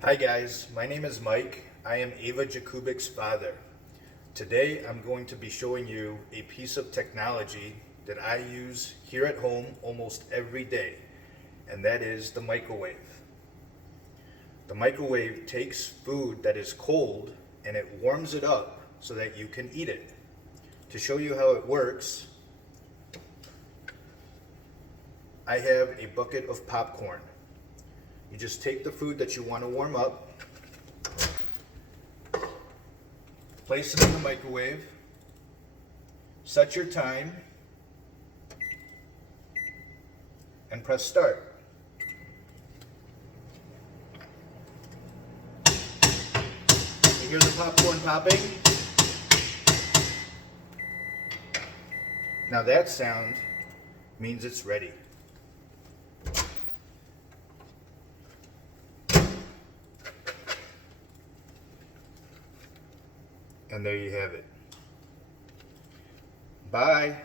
Hi guys, my name is Mike. I am Ava Jakubik's father. Today I'm going to be showing you a piece of technology that I use here at home almost every day, and that is the microwave. The microwave takes food that is cold and it warms it up so that you can eat it. To show you how it works, I have a bucket of popcorn. You just take the food that you want to warm up, place it in the microwave, set your time, and press start. You hear the popcorn popping? Now that sound means it's ready. And there you have it. Bye.